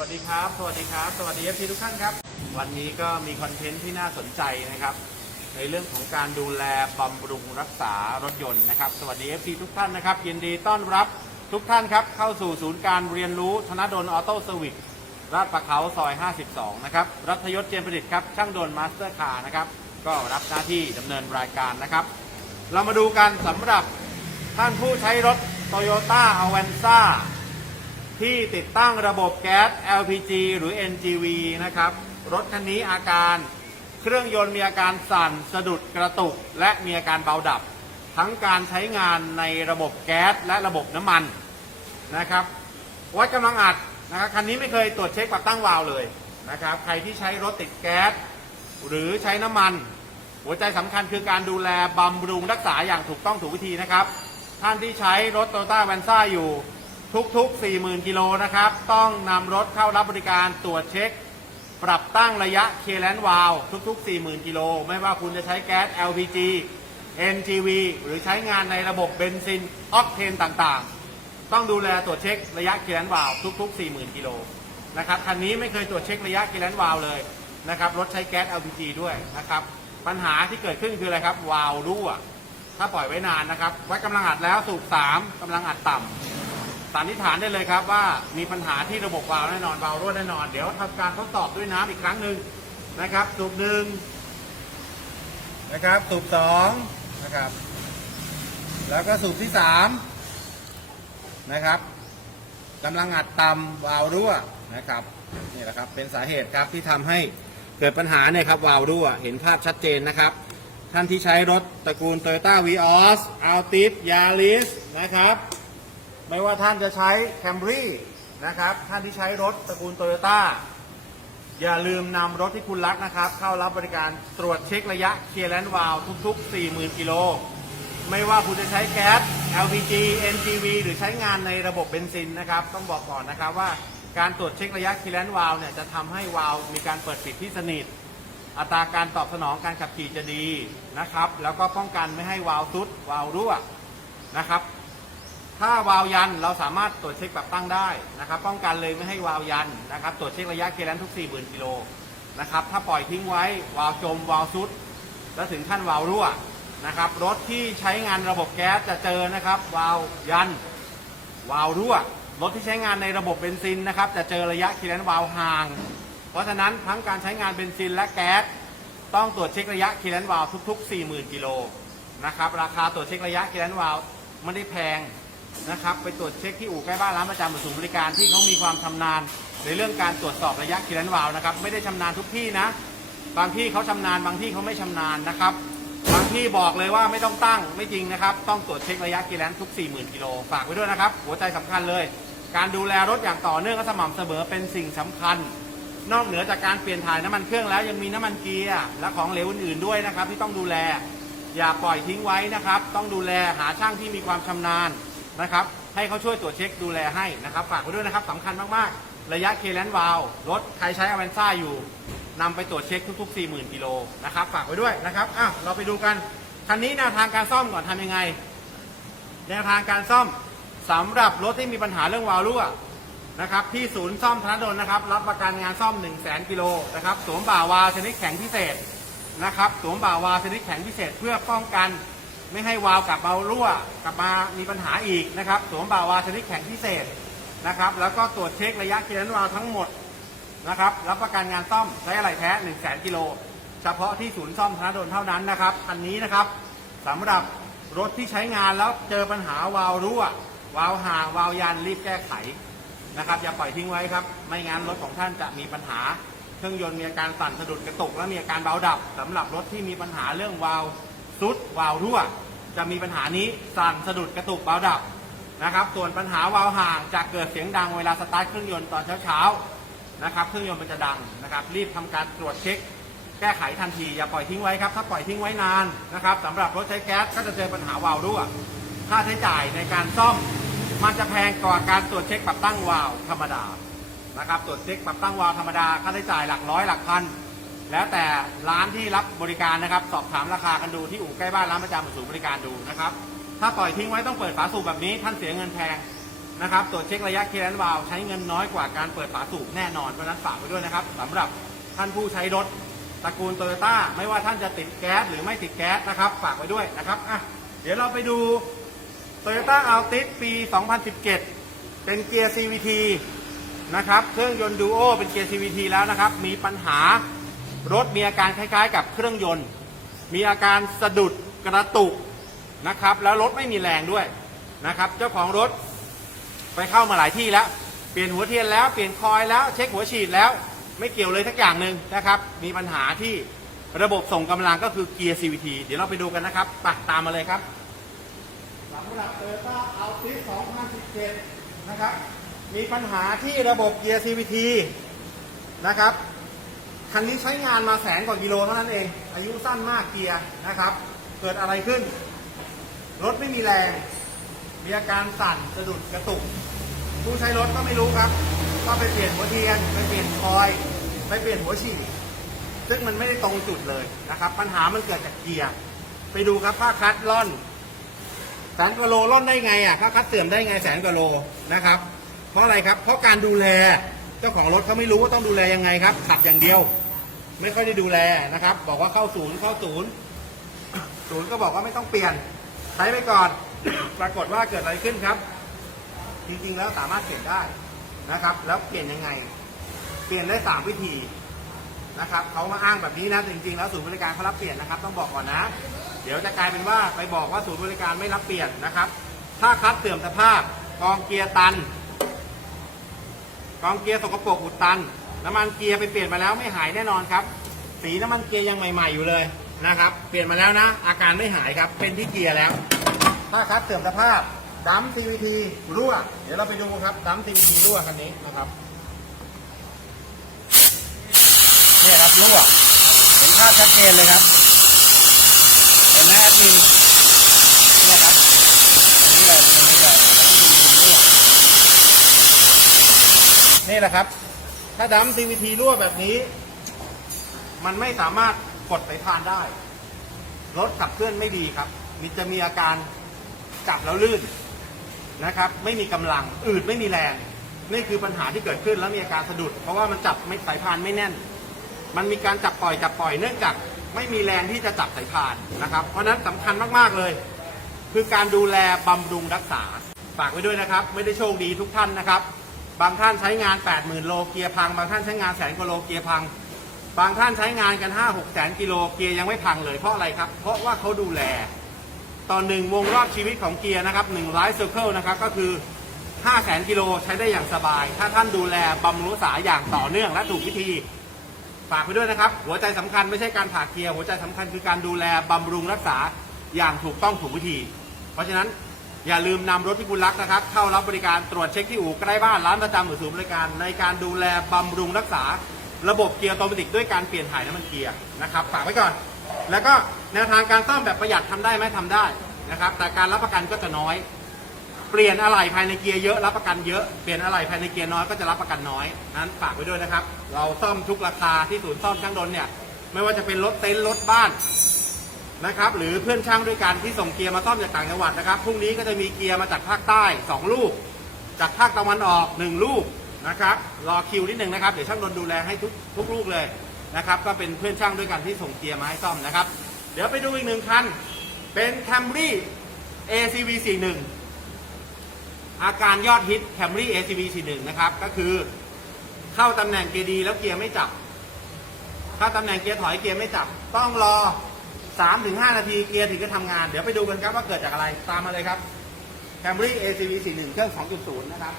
วัสดีครับ สวัสดีครับ สวัสดีเอฟซีทุกท่านครับ วันนี้ก็มีคอนเทนต์ที่น่าสนใจนะครับ ในเรื่องของการดูแลบำรุงรักษารถยนต์นะครับ สวัสดีเอฟซีทุกท่านนะครับ ยินดีต้อนรับทุกท่านครับ เข้าสู่ศูนย์การเรียนรู้ธนดลออโต้เซอร์วิสลาดประเขาซอย 52 นะครับ รัฐยศเจนประดิษฐ์ครับ ช่างดนมาสเตอร์คาร์นะครับ ก็รับหน้าที่ดำเนินรายการนะครับ เรามาดูกันสำหรับท่านผู้ใช้รถ Toyota a v a n z a ที่ติดตั้งระบบแก๊ส LPG หรือ NGV นะครับ รถคันนี้อาการเครื่องยนต์มีอาการสั่นสะดุดกระตุก และมีอาการเบาดับ ทั้งการใช้งานในระบบแก๊สและระบบน้ำมันนะครับวัดกำลังอัดนะครับคันนี้ไม่เคยตรวจเช็คปรับตั้งวาล์วเลยนะครับ ใครที่ใช้รถติดแก๊สหรือใช้น้ำมัน หัวใจสำคัญคือการดูแลบำรุงรักษาอย่างถูกต้องถูกวิธีนะครับ ท่านที่ใช้รถโตโยต้าแวนซ่าอยู่ ทุกๆ 40,000 กิโลนะครับ ต้องนำรถเข้ารับบริการตรวจเช็ค ปรับตั้งระยะเคเลนวาลทุกๆ 40,000 กิโล ไม่ว่าคุณจะใช้แก๊ส LPG NGV หรือใช้งานในระบบเบนซินออกเทนต่างๆ ต้องดูแลตรวจเช็คระยะเคเลนวาลทุก ๆ 40,000 กิโลนะครับคันนี้ไม่เคยตรวจเช็คระยะเคเลนวาลเลยนะครับรถใช้แก๊ส LPG ด้วยนะครับปัญหาที่เกิดขึ้นคืออะไรครับวาลรั่วถ้าปล่อยไว้นานนะครับ ไวัดกำลังอัดแล้วสูบ3กำลังอัดต่ำ สันนิษฐานได้เลยครับว่ามีปัญหาที่ระบบวาล์วแน่นอนวาล์วรั่วแน่นอน เดี๋ยวทำการทดสอบด้วยน้ำอีกครั้งหนึ่งนะครับ สูบหนึ่งนะครับ สูบสองนะครับ แล้วก็สูบที่สามนะครับกำลังอัดต่ำวาล์วรั่วนะครับนี่แหละครับเป็นสาเหตุครับที่ทำให้เกิดปัญหาเนี่ยครับวาล์วรั่วเห็นภาพชัดเจนนะครับ ท่านที่ใช้รถตระกูล Toyota Vios Altis Yaris นะครับ ไม่ว่าท่านจะใช้ Camry นะครับ ท่านที่ใช้รถตระกูลโตโยต้าอย่าลืมนำรถที่คุณรักนะครับ เข้ารับบริการตรวจเช็คระยะเคลียร์แลนด์วาลทุกๆ 40,000 กิโล ไม่ว่าคุณจะใช้แก๊ส LPG NGV หรือใช้งานในระบบเบนซินนะครับ ต้องบอกก่อนนะครับว่าการตรวจเช็คระยะเคลียร์แลนด์วาลเนี่ยจะทำให้วาลมีการเปิดปิดที่สนิท อัตราการตอบสนองการขับขี่จะดีนะครับ แล้วก็ป้องกันไม่ให้วาลซุดวาลรั่วนะครับ ถ้าวาล์วยันเราสามารถตรวจเช็คปรับตั้งได้นะครับ ป้องกันเลยไม่ให้วาล์วยันนะครับ ตรวจเช็คระยะเกลันทุก 40,000กิโลนะครับ ถ้าปล่อยทิ้งไว้วาล์วจมวาล์วซุด แล้วถึงขั้นวาล์วรั่วนะครับ รถที่ใช้งานระบบแก๊สจะเจอนะครับ วาล์วยัน วาล์วรั่ว รถที่ใช้งานในระบบเบนซินนะครับ จะเจอระยะเคลันวาล์วห่าง เพราะฉะนั้นทั้งการใช้งานเบนซินและแก๊สต้องตรวจเช็คระยะเคลันวาล์วทุก ๆ 40,000กิโลนะครับ ราคาตรวจเช็คระยะเคลันวาล์วไม่ได้แพง นะครับ ไปตรวจเช็คที่อู่ใกล้บ้านร้านประจำหรือศูนย์บริการที่เขามีความชำนาญ ในเรื่องการตรวจสอบระยะคีรันวาลวนะครับ ไม่ได้ชำนาญทุกที่นะ บางที่เขาชำนาญบางที่เขาไม่ชำนาญนะครับ บางที่บอกเลยว่าไม่ต้องตั้งไม่จริงนะครับ ต้องตรวจเช็คระยะกีแลนทุก 40,000กิโลฝากไว้ด้วยนะครับ หัวใจสำคัญเลย การดูแลรถอย่างต่อเนื่องและสม่ำเสมอเป็นสิ่งสำคัญ นอกเหนือจากการเปลี่ยนถ่ายน้ำมันเครื่องแล้วยังมีน้ำมันเกียร์และของเหลวอื่นๆด้วยนะครับ ที่ต้องดูแล อย่าปล่อยทิ้งไว้นะครับ ต้องดูแลหาช่างที่มีความชำนาญ นะครับ ให้เขาช่วยตรวจเช็คดูแลให้นะครับ ฝากไว้ด้วยนะครับสำคัญมากๆ ระยะเคเลนวาลรถใครใช้อเวนซ่าอยู่นำไปตรวจเช็คทุก ๆ 40,000 กิโลนะครับ ฝากไว้ด้วยนะครับอะเราไปดูกัน คันนี้แนวทางการซ่อมก่อนทำยังไง แนวทางการซ่อมสำหรับรถที่มีปัญหาเรื่องวาล์วรั่วนะครับที่ศูนย์ซ่อมธนดลนะครับ รับประกันงานซ่อม 1 0 0 0 0แกิโลนะครับสวมบ่าวาชนิดแข็งพิเศษนะครับสวมบ่าวาชนิดแข็งพิเศษเพื่อป้องกัน ไม่ให้วาล์วกลับมารั่วกลับมามีปัญหาอีกนะครับสวมบ่าวาชนิดแข็งพิเศษนะครับ แล้วก็ตรวจเช็คระยะเคลียร์วาล์วทั้งหมดนะครับรับประกันงานซ่อมใช้อะไหล่แท้1 0 0 0 0แกิโลเฉพาะที่ศูนย์ซ่อมธนดลเท่านั้นนะครับคันนี้นะครับสำหรับรถที่ใช้งานแล้วเจอปัญหาวาล์วรั่ว วาล์วห่างวาล์วยันรีบแก้ไขนะครับอย่าปล่อยทิ้งไว้ครับ ไม่งั้นรถของท่านจะมีปัญหา เครื่องยนต์มีอาการสั่นสะดุดกระตุกและมีอาการเบาดับสำหรับรถที่มีปัญหาเรื่องวาล์ว ซุดวาล์วรั่ว จะมีปัญหานี้สั่นสะดุดกระตุกเบาดับนะครับ ส่วนปัญหาวาล์วห่างจะเกิดเสียงดังเวลาสตาร์ทเครื่องยนต์ตอนเช้าๆนะครับ เครื่องยนต์มันจะดังนะครับ รีบทำการตรวจเช็ค แก้ไขทันทีอย่าปล่อยทิ้งไว้ครับถ้าปล่อยทิ้งไว้นานนะครับสำหรับรถใช้แก๊สก็จะเจอปัญหาวาล์วรั่ว ค่าใช้จ่ายในการซ่อมมันจะแพงกว่าการตรวจเช็คปรับตั้งวาล์วธรรมดานะครับตรวจเช็คปรับตั้งวาล์วธรรมดาค่าใช้จ่ายหลักร้อยหลักพัน แล้วแต่ร้านที่รับบริการนะครับ สอบถามราคากันดูที่อู่ใกล้บ้านร้านประจำหรือศูนย์บริการดูนะครับ ถ้าปล่อยทิ้งไว้ต้องเปิดฝาสูบแบบนี้ท่านเสียเงินแพงนะครับตรวจเช็คระยะเคลียร์วาลใช้เงินน้อยกว่าการเปิดฝาสูบแน่นอนเพราะนั้นฝากไว้ด้วยนะครับสำหรับท่านผู้ใช้รถตระกูลโตโยต้าไม่ว่าท่านจะติดแก๊สหรือไม่ติดแก๊สนะครับฝากไว้ด้วยนะครับอะเดี๋ยวเราไปดู Toyota Altis ปี 2017 เป็นเกียร์ CVT นะครับ เครื่องยนต์ดูโอเป็นเกียร์ CVT แล้วนะครับ มีปัญหา รถมีอาการคล้ายๆ กับเครื่องยนต์ มีอาการสะดุดกระตุกนะครับ แล้วรถไม่มีแรงด้วยนะครับ เจ้าของรถไปเข้ามาหลายที่แล้ว เปลี่ยนหัวเทียนแล้ว เปลี่ยนคอยแล้วเช็คหัวฉีดแล้ว ไม่เกี่ยวเลยทักอย่างหนึ่งนะครับ มีปัญหาที่ระบบส่งกำลังก็คือเกียร์ CVT เดี๋ยวเราไปดูกันนะครับไปตามมาเลยครับสำหรับ Toyota Altis 2017 นะครับ มีปัญหาที่ระบบเกียร์ CVT นะครับ คันนี้ใช้งานมาแสนกว่ากิโลเท่านั้นเอง อายุสั้นมากเกียร์นะครับ เกิดอะไรขึ้น รถไม่มีแรง มีอาการสั่นสะดุดกระตุก ผู้ใช้รถก็ไม่รู้ครับ ก็ไปเปลี่ยนหัวเทียน ไปเปลี่ยนคอย ไปเปลี่ยนหัวฉีดซึ่งมันไม่ได้ตรงจุดเลยนะครับ ปัญหามันเกิดจากเกียร์ ไปดูครับผ้าคลัดล่อนแสนกว่าโลล่อนได้ไงอะผ้าคัดเสื่อมได้ไงแสนกว่าโลนะครับ เพราะอะไรครับ เพราะการดูแลเจ้าของรถเขาไม่รู้ว่าต้องดูแลยังไงครับขับอย่างเดียว ไม่ค่อยได้ดูแลนะครับ บอกว่าเข้าศูนย์เข้าศูนย์ศูนย์ก็บอกว่าไม่ต้องเปลี่ยน ใช้ไปก่อน ปรากฏว่าเกิดอะไรขึ้นครับ จริงๆแล้วสามารถเปลี่ยนได้นะครับ แล้วเปลี่ยนยังไง เปลี่ยนได้สามวิธีนะครับเขามาอ้างแบบนี้นะจริงๆแล้วศูนย์บริการเขารับเปลี่ยนนะครับ ต้องบอกก่อนนะ เดี๋ยวจะกลายเป็นว่าไปบอกว่าศูนย์บริการไม่รับเปลี่ยนนะครับ ถ้าคัดเสื่อมสภาพกองเกียร์ตัน กองเกียร์สกปรกอุดตัน น้ำมันเกียร์ไปเปลี่ยนมาแล้วไม่หายแน่นอนครับ สีน้ำมันเกียร์ยังใหม่ ๆอยู่เลยนะครับ เปลี่ยนมาแล้วนะ อาการไม่หายครับ เป็นที่เกียร์แล้ว ถ้าคัดเสื่อมสภาพดัม CVT รั่ว เดี๋ยวเราไปดูครับดัม CVT รั่วคันนี้นะครับเนี่ยครับรั่ว เห็นภาพชัดเจนเลยครับ เห็นไหมแอดมินเนี่ยครับอันนี้เลยอันนี้เลยนี่แหละครับ ถ้าดัม CVT รั่วแบบนี้ มันไม่สามารถกดสายพานได้ รถขับเคลื่อนไม่ดีครับ มีจะมีอาการจับแล้วลื่นนะครับ ไม่มีกำลังอืดไม่มีแรง นี่คือปัญหาที่เกิดขึ้นแล้วมีอาการสะดุด เพราะว่ามันจับไม่สายพานไม่แน่น มันมีการจับปล่อยจับปล่อยเนื่องจากไม่มีแรงที่จะจับสายพานนะครับ เพราะฉะนั้นสำคัญมากๆเลย คือการดูแลบำรุงรักษาฝากไว้ด้วยนะครับ ไม่ได้โชคดีทุกท่านนะครับ บางท่านใช้งาน 80,000 โลเกียร์พัง บางท่านใช้งานแสนกว่าโลเกียร์พัง บางท่านใช้งานกัน 5 6แสนกิโลเกียร์ยังไม่พังเลยเพราะอะไรครับ เพราะว่าเขาดูแลต่อหนึ่งวงรอบชีวิตของเกียร์นะครับ1 0 0 circle นะครับก็คือ 5 แสนกิโลใช้ได้อย่างสบาย ถ้าท่านดูแลบำรุงรักษาอย่างต่อเนื่องและถูกวิธีฝากไปด้วยนะครับ หัวใจสำคัญไม่ใช่การผ่าเกียร์หัวใจสำคัญคือการดูแลบำรุงรักษาอย่างถูกต้องถูกวิธี เพราะฉะนั้น อย่าลืมนำรถที่คุณรักนะครับเข้ารับบริการตรวจเช็คที่อู่ใกล้บ้านร้านประจำหรือศูนย์บริการ ในการดูแลบำรุงรักษา ระบบเกียร์ออโตเมติกด้วยการเปลี่ยนถ่ายน้ำมันเกียร์นะครับฝากไว้ก่อน แล้วก็แนวทางการซ่อมแบบประหยัดทำได้ไหมทำได้นะครับแต่การรับประกันก็จะน้อย เปลี่ยนอะไหล่ภายในเกียร์เยอะรับประกันเยอะเปลี่ยนอะไหล่ภายในเกียร์น้อยก็จะรับประกันน้อยนั้นฝากไว้ด้วยนะครับ เราซ่อมทุกราคาที่ศูนย์ซ่อมช่างดนเนี่ยไม่ว่าจะเป็นรถเต็นท์รถบ้าน นะครับ หรือเพื่อนช่างด้วยกันที่ส่งเกียร์มาซ่อมจากต่างจังหวัดนะครับพรุ่งนี้ก็จะมีเกียร์มาจากภาคใต้ 2 ลูก จากภาคตะวันออก 1 ลูกนะครับ รอคิวนิดหนึ่งนะครับ เดี๋ยวช่างดนดูแลให้ทุกทุกลูกเลยนะครับ ก็เป็นเพื่อนช่างด้วยกันที่ส่งเกียร์มาให้ซ่อมนะครับ เดี๋ยวไปดูอีกหนึ่งคัน เป็น Camry ACV 41อาการยอดฮิต Camry ACV 41นะครับ ก็คือเข้าตำแหน่งเกียร์ดีแล้วเกียร์ไม่จับ เข้าตำแหน่งเกียร์ถอยเกียร์ไม่จับ ต้องรอ 3-5นาทีเกียร์ถึงจะทำงาน เดี๋ยวไปดูกันครับว่าเกิดจากอะไรตามมาเลยครับ Camry ACV 41 เครื่อง 2.0 นะครับ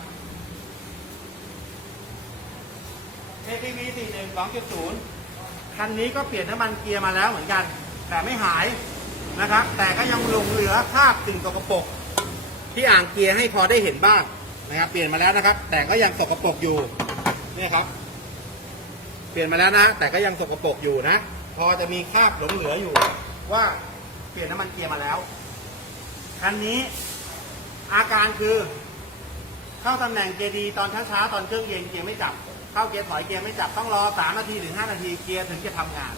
ACV 41 2.0 คันนี้ก็เปลี่ยนน้ำมันเกียร์มาแล้วเหมือนกัน แต่ไม่หายนะครับ แต่ก็ยังหลงเหลือคราบสิ่งสกปรกที่อ่างเกียร์ให้พอได้เห็นบ้างนะครับ เปลี่ยนมาแล้วนะครับ แต่ก็ยังสกปรกอยู่นี่ครับ เปลี่ยนมาแล้วนะ แต่ก็ยังสกปรกอยู่นะ พอจะมีคราบหลงเหลืออยู่ ว่าเปลี่ยนน้ำมันเกียร์มาแล้ว คันนี้อาการคือเข้าตำแหน่งเกียร์ดีตอนช้าๆตอนเครื่องเย็นเกียร์ไม่จับ เข้าเกียร์ถอยเกียร์ไม่จับต้องรอ 3 นาทีถึง 5 นาทีเกียร์ถึงจะทำงาน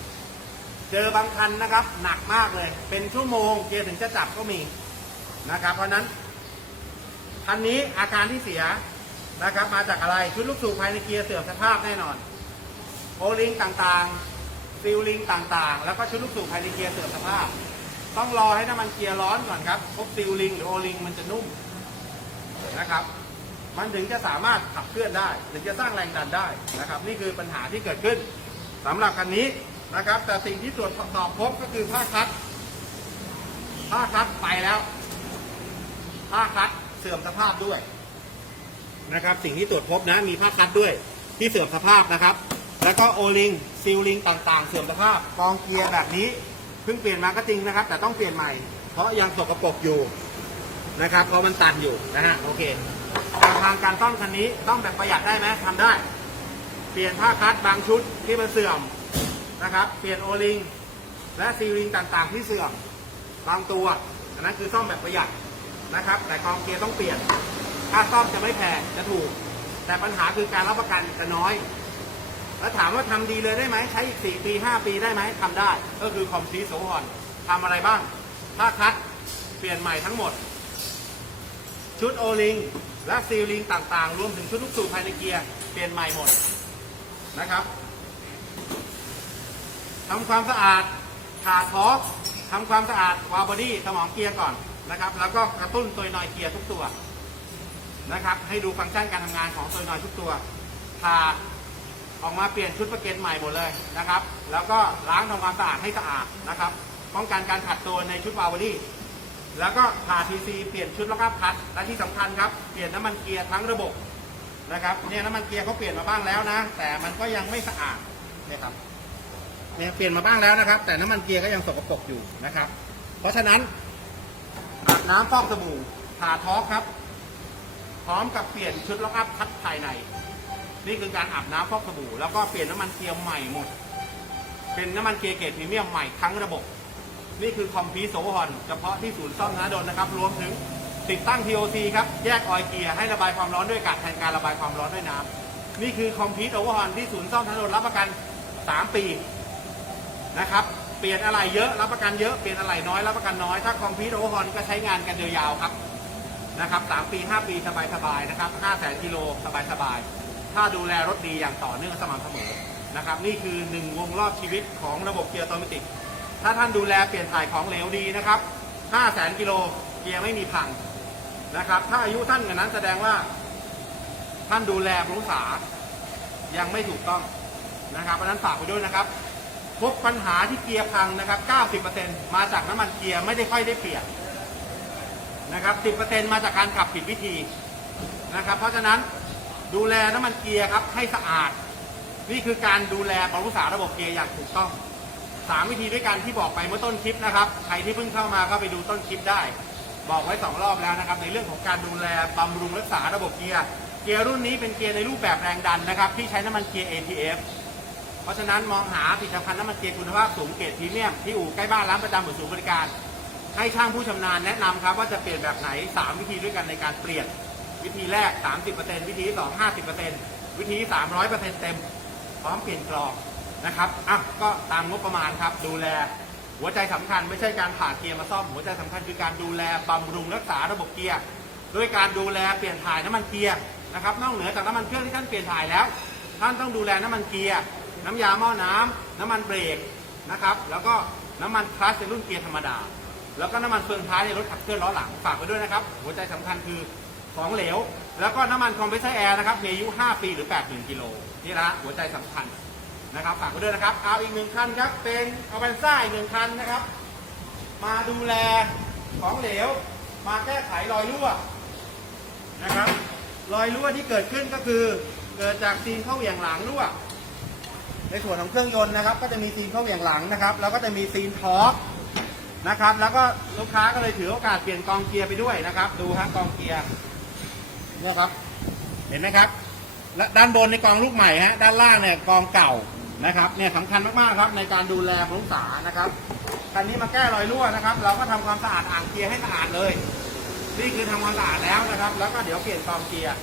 เจอบางคันนะครับ หนักมากเลย เป็นชั่วโมงเกียร์ถึงจะจับก็มีนะครับ เพราะฉะนั้นคันนี้อาการที่เสียนะครับ มาจากอะไรชุดลูกสูบภายในเกียร์เสื่อมสภาพแน่นอนโอลิงต่างๆ ฟิลลิงต่างๆ แล้วก็ชุดลูกสูบภายในเกียร์เสื่อมสภาพ ต้องรอให้น้ำมันเกียร์ร้อนก่อนครับพวกฟิลลิงหรือโอลิงมันจะนุ่มนะครับ มันถึงจะสามารถขับเคลื่อนได้ถึงจะสร้างแรงดันได้นะครับ นี่คือปัญหาที่เกิดขึ้นสำหรับคันนี้นะครับ แต่สิ่งที่ตรวจสอบพบก็คือผ้าคัดผ้าคัดไปแล้วผ้าคัดเสื่อมสภาพด้วยนะครับ สิ่งที่ตรวจพบนะมีผ้าคัดด้วยที่เสื่อมสภาพนะครับ แล้วก็โอลิง ซิลลิงต่างๆ เสื่อมสภาพกองเกียร์แบบนี้เพิ่งเปลี่ยนมาก็จริงนะครับ แต่ต้องเปลี่ยนใหม่ เพราะยังสกปรกอยู่นะครับเพราะมันตันอยู่นะฮะโอเคทางการซ่อมคันนี้ต้องแบบประหยัดได้ไหมทำได้ เปลี่ยนผ้าคัดบางชุดที่มันเสื่อมนะครับ เปลี่ยนโอลิงและซีลิงต่างๆ ที่เสื่อมบางตัวอันนั้นคือซ่อมแบบประหยัดนะครับ แต่กองเกียร์ต้องเปลี่ยนค่าซ่อมจะไม่แพงจะถูก แต่ปัญหาคือการรับประกันจะน้อย แล้วถามว่าทำดีเลยได้ไหมใช้อีก 4 ปี 5 ปีได้ไหมทำได้ ก็คือคอมพีโซฮอนทำอะไรบ้างผ้าคัดเปลี่ยนใหม่ทั้งหมด ชุดโอลิงและซีลิงต่างๆ รวมถึงชุดลูกสูบภายในเกียร์เปลี่ยนใหม่หมดนะครับทำความสะอาดขาทอกทำความสะอาดวาล์วบอดี้สมองเกียร์ก่อนนะครับ แล้วก็กระตุ้นตัวนอยเกียร์ทุกตัวนะครับ ให้ดูฟังก์ชันการทำงานของตัวนอยทุกตัวทา ออกมาเปลี่ยนชุดประเกันใหม่หมดเลยนะครับ แล้วก็ล้างทำความสะอาดให้สะอาดนะครับ ป้องกันการขัดตัวในชุดวาล์วบอดี้แล้วก็พาทีซีเปลี่ยนชุดล็อกอัพพัด และที่สำคัญครับ เปลี่ยนน้ำมันเกียร์ทั้งระบบนะครับเนี่ยน้ำมันเกียร์เขาเปลี่ยนมาบ้างแล้วนะ แต่มันก็ยังไม่สะอาดเนี่ยครับเนี่ยเปลี่ยนมาบ้างแล้วนะครับ แต่น้ำมันเกียร์ก็ยังสกปรกอยู่นะครับ เพราะฉะนั้นอาบน้ำฟอกสบู่ทาท้อครับ พร้อมกับเปลี่ยนชุดล็อกอัพพัดภายใน นี่คือการอาบน้ำฟอกสบู่แล้วก็เปลี่ยนน้ำมันเกียร์ใหม่หมด เป็นน้ำมันเกียร์เกรดพรีเมียมใหม่ทั้งระบบ นี่คือคอมพีโซฮอนเฉพาะที่ศูนย์ซ่อมธนดลนะครับ รวมถึงติดตั้ง TOC ครับ แยกออยเกียร์ให้ระบายความร้อนด้วยอากาศแทนการระบายความร้อนด้วยน้ำนี่คือคอมพีทโอเวอร์ฮอนที่ศูนย์ซ่อมธนดลรับประกัน 3 ปีนะครับเปลี่ยนอะไรเยอะรับประกันเยอะเปลี่ยนอะไรน้อยรับประกันน้อยถ้าคอมพีทโอเวอร์ฮอนก็ใช้งานกันยาวๆครับนะครับ3ปี 5 ปีสบายๆนะครับ5แสนกิโลสบายๆ ถ้าดูแลรถดีอย่างต่อเนื่องสม่ำเสมอนะครับนี่คือหนึ่งวงรอบชีวิตของระบบเกียร์ออโตเมติกถ้าท่านดูแลเปลี่ยนถ่ายของเหลวดีนะครับ5 0 0 0 0 0กิโลเกียร์ไม่มีพังนะครับ ถ้าอายุท่านกว่านั้นแสดงว่า ท่านดูแลบริษายังไม่ถูกต้องนะครับเพราะนั้นฝากไปด้วยนะครับ พบปัญหาที่เกียร์พังนะครับ 90%มาจากน้ำมันเกียร์ไม่ได้ค่อยได้เปลี่ยนนะครับ 10%มาจากการขับผิดวิธีนะครับ เพราะฉะนั้น ดูแลน้ำมันเกียร์ครับให้สะอาด นี่คือการดูแลบำริษาระบบเกียร์อย่างถูกต้องสามวิธีด้วยกันที่บอกไปเมื่อต้นคลิปนะครับ ใครที่เพิ่งเข้ามาก็ไปดูต้นคลิปได้ บอกไว้สองรอบแล้วนะครับ ในเรื่องของการดูแลบำรุงรักษาระบบเกียร์ เกียร์รุ่นนี้เป็นเกียร์ในรูปแบบแรงดันนะครับ ที่ใช้น้ำมันเกียร์ ATF เพราะฉะนั้นมองหาผลิตภัณฑ์น้ำมันเกียร์คุณภาพสูงเกรดพรีเมียมที่อู่ใกล้บ้านร้านประจำหรือศูนย์บริการ ให้ช่างผู้ชำนาญแนะนำครับว่าจะเปลี่ยนแบบไหน 3 วิธีด้วยกันในการเปลี่ยน วิธีแรก 30%วิธีที่2 50%วิธีที่3 100%เต็ม พร้อมเปลี่ยนกรองนะครับอะก็ตามงบประมาณครับ ดูแล หัวใจสำคัญไม่ใช่การผ่าเกียร์มาซ่อม หัวใจสำคัญคือการดูแลบำรุงรักษาระบบเกียร์ด้วยการดูแลเปลี่ยนถ่ายน้ำมันเกียร์นะครับนอกเหนือจากน้ำมันเครื่องที่ท่านเปลี่ยนถ่ายแล้ว ท่านต้องดูแลน้ำมันเกียร์น้ำยาหม้อน้ำน้ำมันเบรกนะครับแล้วก็น้ำมันคลัตช์ในรุ่นเกียร์ธรรมดา แล้วก็น้ำมันเฟืองท้ายในรถขับเคลื่อนล้อหลังฝากไว้ด้วยนะครับ หัวใจสำคัญคือ ของเหลว แล้วก็น้ำมันคอมเพรสเซอร์แอร์นะครับมีอายุ 5 ปีหรือ 80,000กิโลนี่ละหัวใจสำคัญนะครับฝากไว้ด้วยนะครับ เอาอีกหนึ่งคันครับ เป็นเอาแบนซ่าอีกหนึ่งคันนะครับ มาดูแลของเหลว มาแก้ไขรอยรั่วนะครับ รอยรั่วที่เกิดขึ้นก็คือเกิดจากซีนเข้าเหวี่ยงหลังรั่ว ในส่วนของเครื่องยนต์นะครับ ก็จะมีซีนเข้าเหวี่ยงหลังนะครับ แล้วก็จะมีซีนทอร์กนะครับ แล้วก็ลูกค้าก็เลยถือโอกาสเปลี่ยนกองเกียร์ไปด้วยนะครับ ดูฮะกองเกียร์ เนี่ยครับ เห็นไหมครับและด้านบนในกองลูกใหม่ฮะด้านล่างเนี่ยกองเก่านะครับเนี่ยสำคัญมากๆครับในการดูแลบำรุงษานะครับคันนี้มาแก้รอยรั่วนะครับ เราก็ทำความสะอาดอ่างเกียร์ให้สะอาดเลยนี่คือทำความสะอาดแล้วนะครับ แล้วก็เดี๋ยวเปลี่ยนกองเกียร์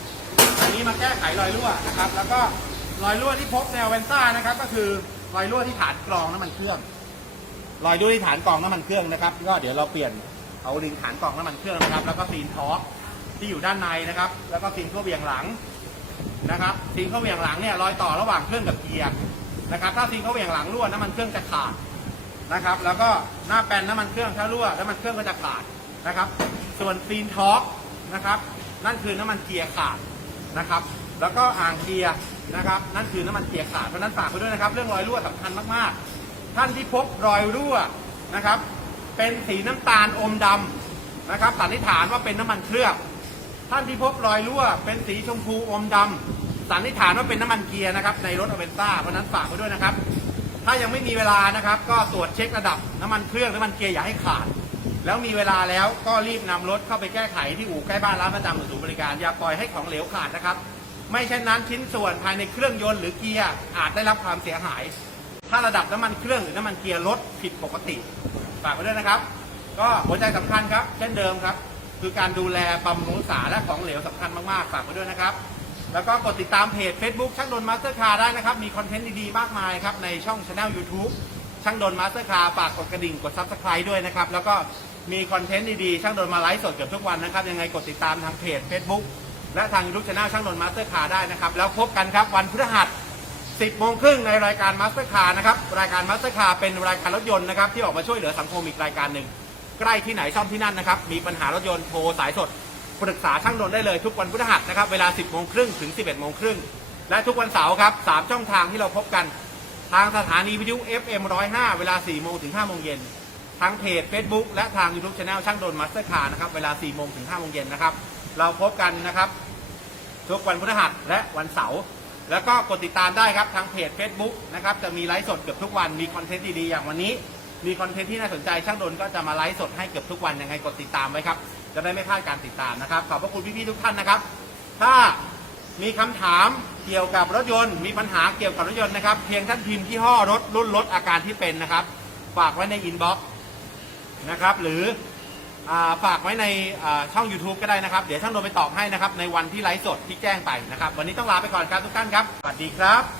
อันนี้มาแก้ไขรอยรั่วนะครับ แล้วก็รอยรั่วที่พบในเวนซ่านะครับ ก็คือรอยรั่วที่ฐานกรองน้ำมันเครื่อง รอยรั่วที่ฐานกรองน้ำมันเครื่องนะครับ ก็เดี๋ยวเราเปลี่ยนเอาลิงฐานกรองน้ำมันเครื่องนะครับ แล้วก็ซีนทอร์ก ที่อยู่ด้านในนะครับ แล้วก็ฟิล์มทั่วเบี่ยงหลังนะครับฟิล์มเข้าเบี่ยงหลังเนี่ยรอยต่อระหว่างเครื่องกับเกียร์นะครับถ้าฟิล์มเข้าเบี่ยงหลังรั่วน้ำมันเครื่องจะขาดนะครับ แล้วก็หน้าแปนน้ำมันเครื่องถ้ารั่วน้ำมันเครื่องก็จะขาดนะครับ ส่วนฟิล์มทอกนะครับ นั่นคือน้ำมันเกียร์ขาดนะครับ แล้วก็อ่างเกียร์นะครับ นั่นคือน้ำมันเกียร์ขาดเพราะนั้นฝากไปด้วยนะครับ เรื่องรอยรั่วสำคัญมากๆ ท่านที่พบรอยรั่วนะครับ เป็นสีน้ำตาลอมดำนะครับสันนิษฐานว่าเป็นน้ำมันเคลือบ ท่านที่พบรอยรั่วเป็นสีชมพูอมดำสันนิษฐานว่าเป็นน้ำมันเกียร์นะครับในรถอเวนต้าเพราะนั้นฝากไว้ด้วยนะครับ ถ้ายังไม่มีเวลานะครับ ก็ตรวจเช็คระดับน้ำมันเครื่องน้ำมันเกียร์อย่าให้ขาด แล้วมีเวลาแล้วก็รีบนำรถเข้าไปแก้ไขที่อู่ใกล้บ้านร้านประจำหรือศูนย์บริการอย่าปล่อยให้ของเหลวขาดนะครับ ไม่เช่นนั้นชิ้นส่วนภายในเครื่องยนต์หรือเกียร์อาจได้รับความเสียหาย ถ้าระดับน้ำมันเครื่องหรือน้ำมันเกียร์ลดผิดปกติ ฝากไว้ด้วยนะครับ ก็หัวใจสำคัญครับ เช่นเดิมครับ คือการดูแลบำรุงษาและของเหลวสำคัญมากๆฝากไว้ด้วยนะครับ แล้วก็กดติดตามเพจ Facebook ช่างดนมาสเตอร์คาร์ได้นะครับ มีคอนเทนต์ดีๆมากมายครับ ในช่องช anel YouTube ช่างดนมาสเตอร์คาร์ฝากกดกระดิ่งกด Subscribe ด้วยนะครับ แล้วก็มีคอนเทนต์ดีๆช่างดนมาไลฟ์สดเกือบทุกวันนะครับ ยังไงกดติดตามทางเพจ Facebook และทาง YouTube Channel ช่างดนมาสเตอร์คาร์ได้นะครับ แล้วพบกันครับวันพฤหัส10โมงครึ่งในรายการมาสเตอร์คาร์นะครับรายการมาสเตอร์คาร์เป็นรายการรถยนต์นะครับที่ออกมาช่วยเหลือสังคมอีกรายการหนึ่ง ใกล้ที่ไหนซ่อมที่นั่นนะครับ มีปัญหารถยนต์โทรสายสด ปรึกษาช่างดนได้เลยทุกวันพฤหัสนะครับ เวลา 10โมงครึ่งถึง 11โมงครึ่งและทุกวันเสาร์ครับ3ช่องทางที่เราพบกัน ทางสถานีวิทยุ FM 105 เวลา4โมงถึง5โมงเย็นทางเพจ Facebook และทาง YouTube Channel ช่างโดนมาสเตอร์คาร์นะครับเวลา4โมงถึง5โมงเย็นนะครับ เราพบกันนะครับ ทุกวันพฤหัสและวันเสาร์แล้วก็กดติดตามได้ครับทางเพจ Facebook นะครับจะมีไลฟ์สดเกือบทุกวันมีคอนเทนต์ดีๆอย่างวันนี้ มีคอนเทนต์ที่น่าสนใจช่างดนก็จะมาไลฟ์สดให้เกือบทุกวันยังไงกดติดตามไว้ครับ จะได้ไม่พลาดการติดตามนะครับ ขอบพระคุณพี่ๆทุกท่านนะครับ ถ้ามีคำถามเกี่ยวกับรถยนต์ มีปัญหาเกี่ยวกับรถยนต์นะครับ เพียงท่านพิมพ์ที่ห้อรถรุ่นรถอาการที่เป็นนะครับ ฝากไว้ในอินบ็อกซ์นะครับ หรือฝากไว้ในช่อง YouTube ก็ได้นะครับ เดี๋ยวช่างโดนไปตอบให้นะครับ ในวันที่ไลฟ์สดที่แจ้งไปนะครับ วันนี้ต้องลาไปก่อนครับทุกท่านครับ สวัสดีครับ